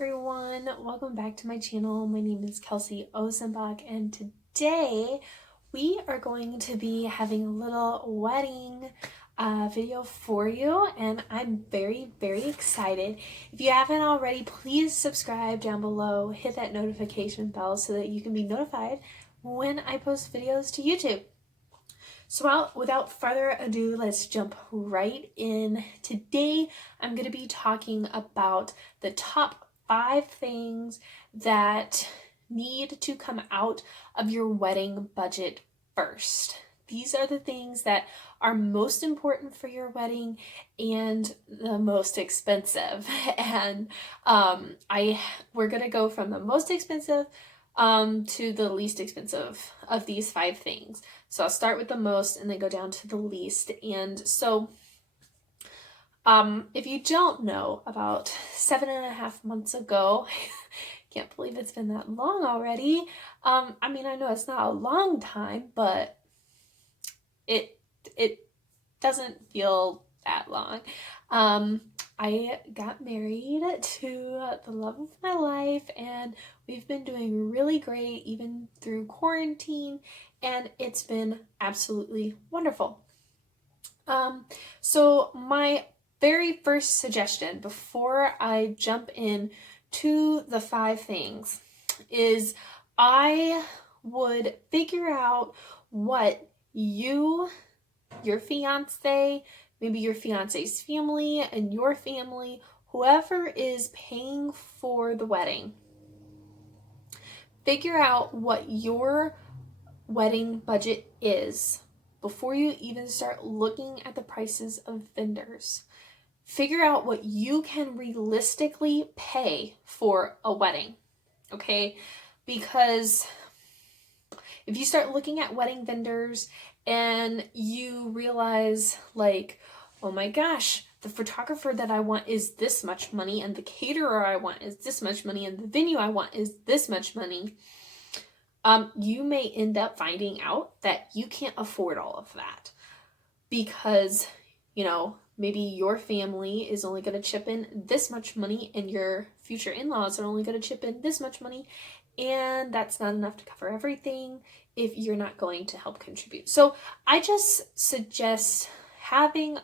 Everyone, welcome back to my channel. My name is Kelsey Osenbach, and today we are going to be having a little wedding video for you, and I'm very excited. If you haven't already, please subscribe down below, hit that notification bell so that you can be notified when I post videos to YouTube. So without further ado, let's jump right in. Today, I'm going to be talking about the top 5 things that need to come out of your wedding budget first. These are the things that are most important for your wedding and the most expensive. And we're going to go from the most expensive to the least expensive of these 5 things. So I'll start with the most and then go down to the least. And so if you don't know, about 7.5 months ago, can't believe it's been that long already. I mean, I know it's not a long time, but it doesn't feel that long. I got married to the love of my life, and we've been doing really great even through quarantine, and it's been absolutely wonderful. So my very first suggestion before I jump in to the 5 things is I would figure out what your fiance, maybe your fiance's family and your family, whoever is paying for the wedding, figure out what your wedding budget is before you even start looking at the prices of vendors. Figure out what you can realistically pay for a wedding, okay? Because if you start looking at wedding vendors and you realize, like, oh my gosh, the photographer that I want is this much money, and the caterer I want is this much money, and the venue I want is this much money, you may end up finding out that you can't afford all of that because, maybe your family is only going to chip in this much money and your future in-laws are only going to chip in this much money, and that's not enough to cover everything if you're not going to help contribute. So I just suggest having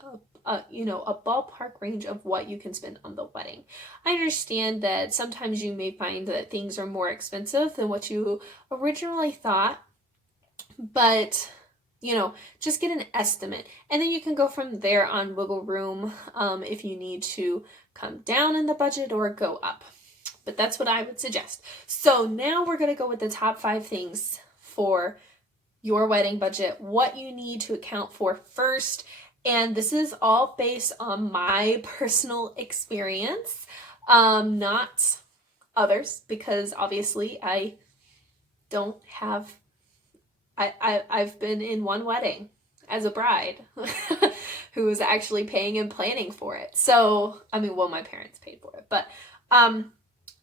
a ballpark range of what you can spend on the wedding. I understand that sometimes you may find that things are more expensive than what you originally thought, but just get an estimate, and then you can go from there on wiggle room if you need to come down in the budget or go up. But that's what I would suggest. So now we're going to go with the top 5 things for your wedding budget, what you need to account for first. And this is all based on my personal experience, not others, because obviously I don't have I've been in one wedding as a bride who was actually paying and planning for it. So, my parents paid for it. But,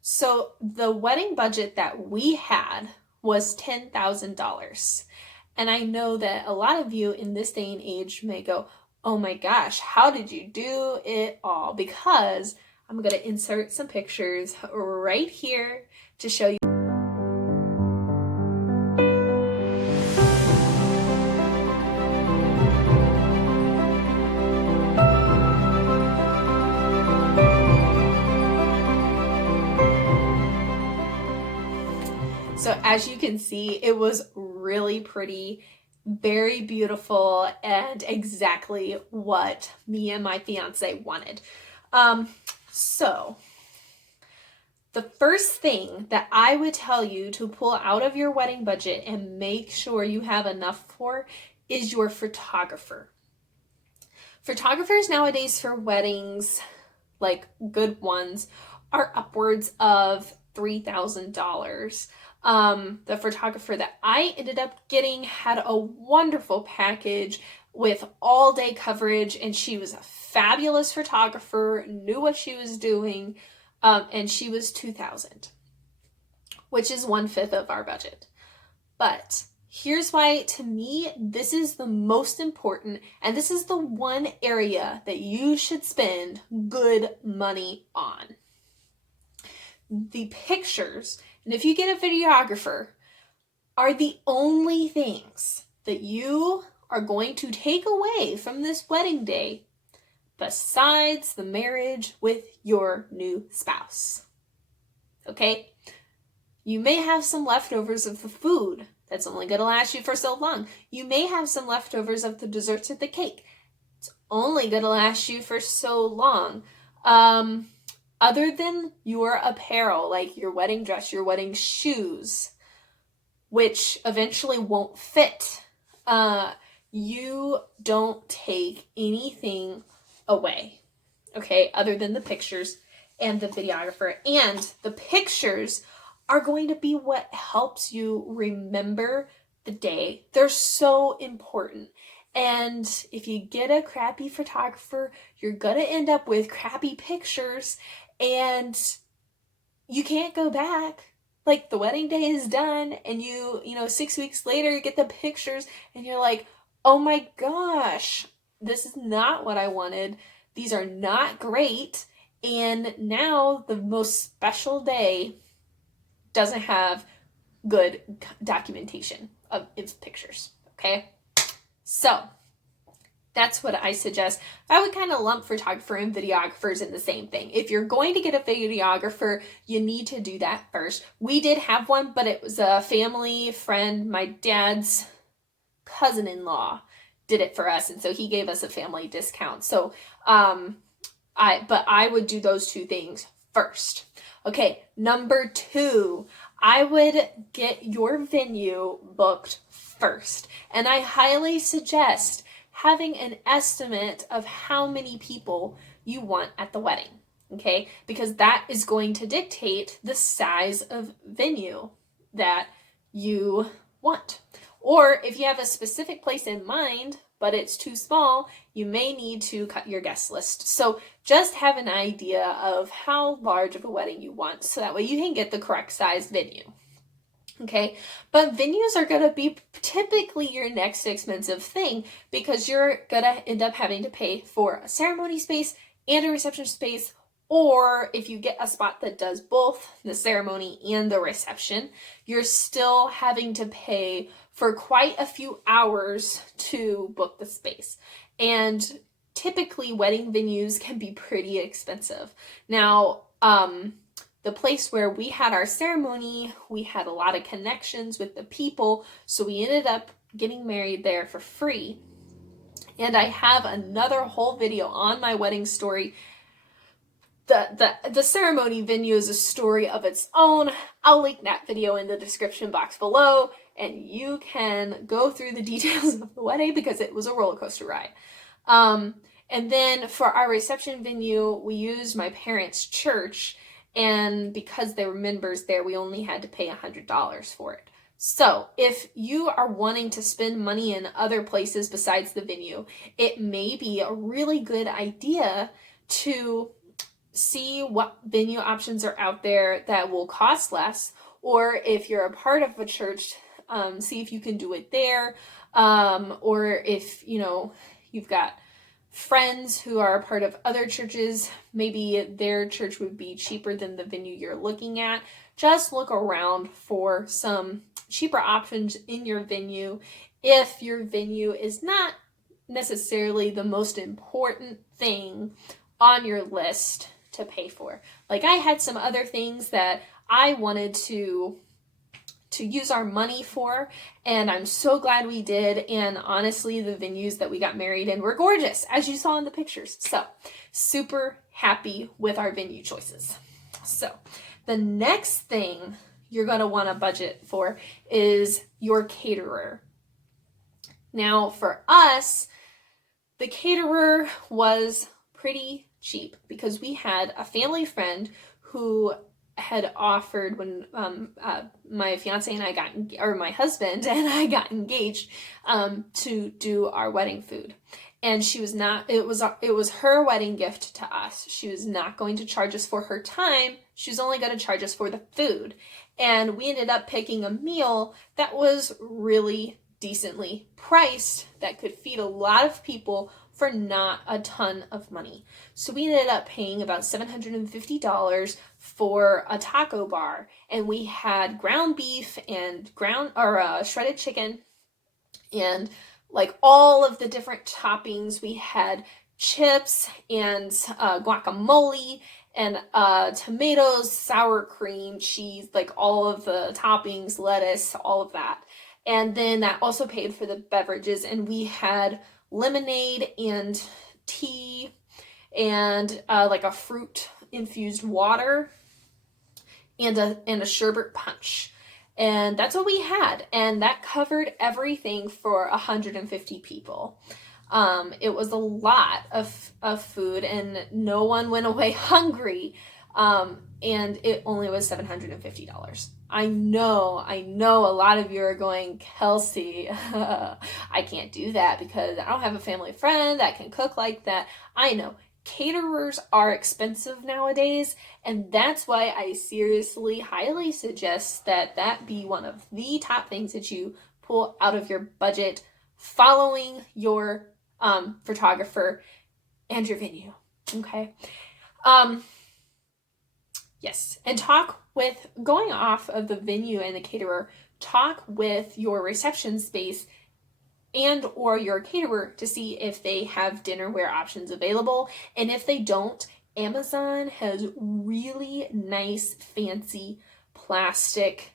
so the wedding budget that we had was $10,000. And I know that a lot of you in this day and age may go, oh my gosh, how did you do it all? Because I'm going to insert some pictures right here to show you. So as you can see, it was really pretty, very beautiful, and exactly what me and my fiance wanted. So the first thing that I would tell you to pull out of your wedding budget and make sure you have enough for is your photographer. Photographers nowadays for weddings, like good ones, are upwards of $3,000. The photographer that I ended up getting had a wonderful package with all-day coverage, and she was a fabulous photographer, knew what she was doing, and she was $2,000, which is 1/5 of our budget. But here's why, to me, this is the most important, and this is the one area that you should spend good money on. the pictures, and if you get a videographer, are the only things that you are going to take away from this wedding day besides the marriage with your new spouse. Okay? You may have some leftovers of the food. That's only going to last you for so long. You may have some leftovers of the desserts and the cake. It's only going to last you for so long. Other than your apparel, like your wedding dress, your wedding shoes, which eventually won't fit, you don't take anything away, okay, other than the pictures and the videographer. And the pictures are going to be what helps you remember the day. They're so important. And if you get a crappy photographer, you're going to end up with crappy pictures, and you can't go back. Like, the wedding day is done, and you 6 weeks later, you get the pictures, and you're like, oh my gosh, this is not what I wanted. These are not great. And now the most special day doesn't have good documentation of its pictures, okay? So that's what I suggest. I would kind of lump photographer and videographers in the same thing. If you're going to get a videographer, you need to do that first. We did have one, but it was a family friend. My dad's cousin-in-law did it for us, and so he gave us a family discount. So I would do those two things first. Okay, number 2, I would get your venue booked first. And I highly suggest having an estimate of how many people you want at the wedding, okay? Because that is going to dictate the size of venue that you want. Or if you have a specific place in mind, but it's too small, you may need to cut your guest list. So just have an idea of how large of a wedding you want, so that way you can get the correct size venue. Okay, but venues are going to be typically your next expensive thing, because you're going to end up having to pay for a ceremony space and a reception space, or if you get a spot that does both the ceremony and the reception, you're still having to pay for quite a few hours to book the space. And typically wedding venues can be pretty expensive. Now, the place where we had our ceremony, we had a lot of connections with the people, so we ended up getting married there for free. And I have another whole video on my wedding story. The ceremony venue is a story of its own. I'll link that video in the description box below, and you can go through the details of the wedding, because it was a roller coaster ride. And then for our reception venue, we used my parents' church, and because they were members there, we only had to pay $100 for it. So if you are wanting to spend money in other places besides the venue, it may be a really good idea to see what venue options are out there that will cost less, or if you're a part of a church, see if you can do it there, or if you've got friends who are a part of other churches, maybe their church would be cheaper than the venue you're looking at. Just look around for some cheaper options in your venue if your venue is not necessarily the most important thing on your list to pay for. Like, I had some other things that I wanted to use our money for, and I'm so glad we did. And honestly, the venues that we got married in were gorgeous, as you saw in the pictures. So super happy with our venue choices. So the next thing you're going to want to budget for is your caterer. Now for us, the caterer was pretty cheap, because we had a family friend who had offered when my fiance and I my husband and I got engaged, to do our wedding food. And she was not, it was her wedding gift to us. She was not going to charge us for her time. She was only going to charge us for the food. And we ended up picking a meal that was really decently priced, that could feed a lot of people for not a ton of money. So we ended up paying about $750 for a taco bar, and we had ground beef and shredded chicken and like all of the different toppings. We had chips and guacamole and tomatoes, sour cream, cheese, like all of the toppings, lettuce, all of that. And then that also paid for the beverages, and we had lemonade and tea and like a fruit infused water and a sherbet punch. And that's what we had, and that covered everything for 150 people. It was a lot of food, and no one went away hungry. And it only was $750. I know a lot of you are going, Kelsey, I can't do that because I don't have a family friend that can cook like that. I know. Caterers are expensive nowadays, and that's why I seriously, highly suggest that be one of the top things that you pull out of your budget following your photographer and your venue. Okay. Yes. And going off of the venue and the caterer, talk with your reception space and or your caterer to see if they have dinnerware options available. And if they don't, Amazon has really nice, fancy plastic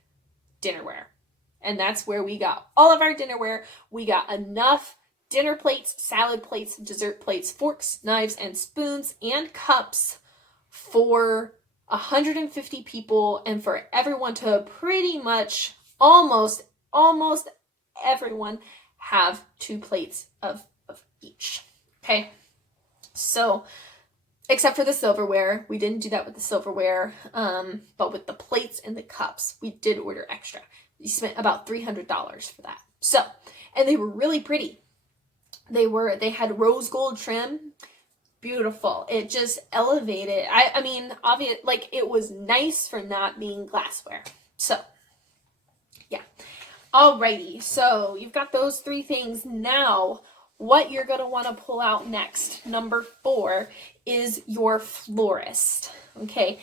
dinnerware. And that's where we got all of our dinnerware. We got enough dinner plates, salad plates, dessert plates, forks, knives, and spoons, and cups for 150 people, and for everyone to pretty much almost everyone have 2 plates of each. Okay. So, except for the silverware, we didn't do that with the silverware, but with the plates and the cups, we did order extra. We spent about $300 for that. So, and they were really pretty. They had rose gold trim. Beautiful. It just elevated. I mean, obvious, like it was nice for not being glassware. So, yeah. Alrighty, so you've got those 3 things. Now, what you're going to want to pull out next, number 4, is your florist. Okay,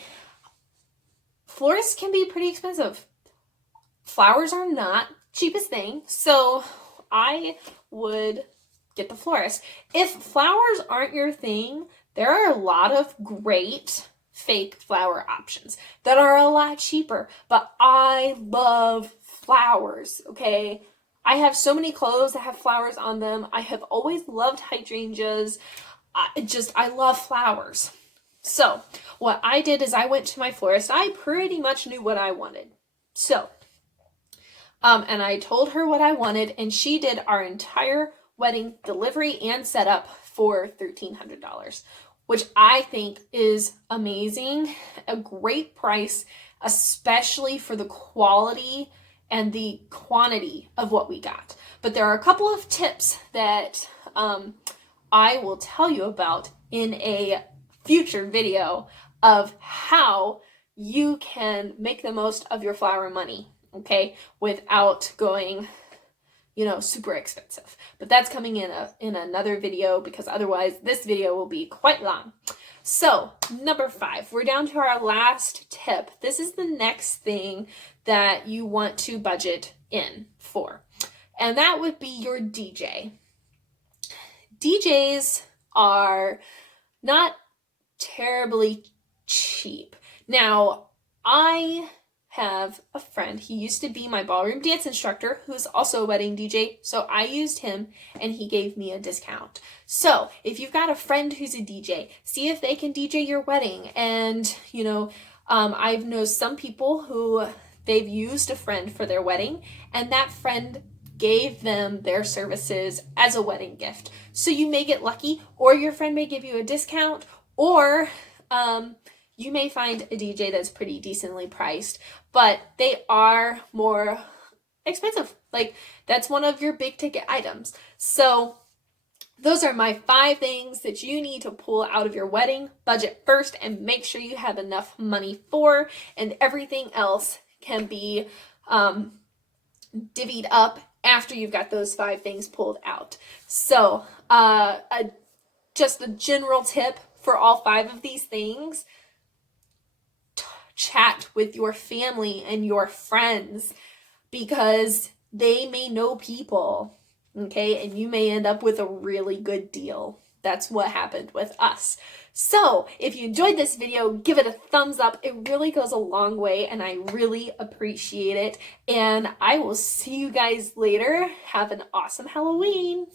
florists can be pretty expensive. Flowers are not cheapest thing, so I would get the florist. If flowers aren't your thing, there are a lot of great fake flower options that are a lot cheaper, but I love flowers, okay? I have so many clothes that have flowers on them. I have always loved hydrangeas. I love flowers. So what I did is I went to my florist. I pretty much knew what I wanted. So, and I told her what I wanted, and she did our entire wedding delivery and setup for $1,300, which I think is amazing. A great price, especially for the quality and the quantity of what we got. But there are a couple of tips that I will tell you about in a future video of how you can make the most of your flower money, okay, without going, super expensive. But that's coming in another video, because otherwise this video will be quite long. So, number 5, we're down to our last tip. This is the next thing that you want to budget in for, and that would be your DJ. DJs are not terribly cheap. Now, I have a friend, he used to be my ballroom dance instructor, who's also a wedding DJ, so I used him and he gave me a discount. So if you've got a friend who's a DJ, see if they can DJ your wedding. And I've known some people who they've used a friend for their wedding, and that friend gave them their services as a wedding gift. So you may get lucky, or your friend may give you a discount, or you may find a DJ that's pretty decently priced, but they are more expensive. Like, that's one of your big ticket items. So those are my 5 things that you need to pull out of your wedding budget first and make sure you have enough money for, and everything else can be divvied up after you've got those 5 things pulled out. So a just a general tip for all 5 of these things, chat with your family and your friends, because they may know people, okay? And you may end up with a really good deal. That's what happened with us. So if you enjoyed this video, give it a thumbs up. It really goes a long way and I really appreciate it. And I will see you guys later. Have an awesome Halloween.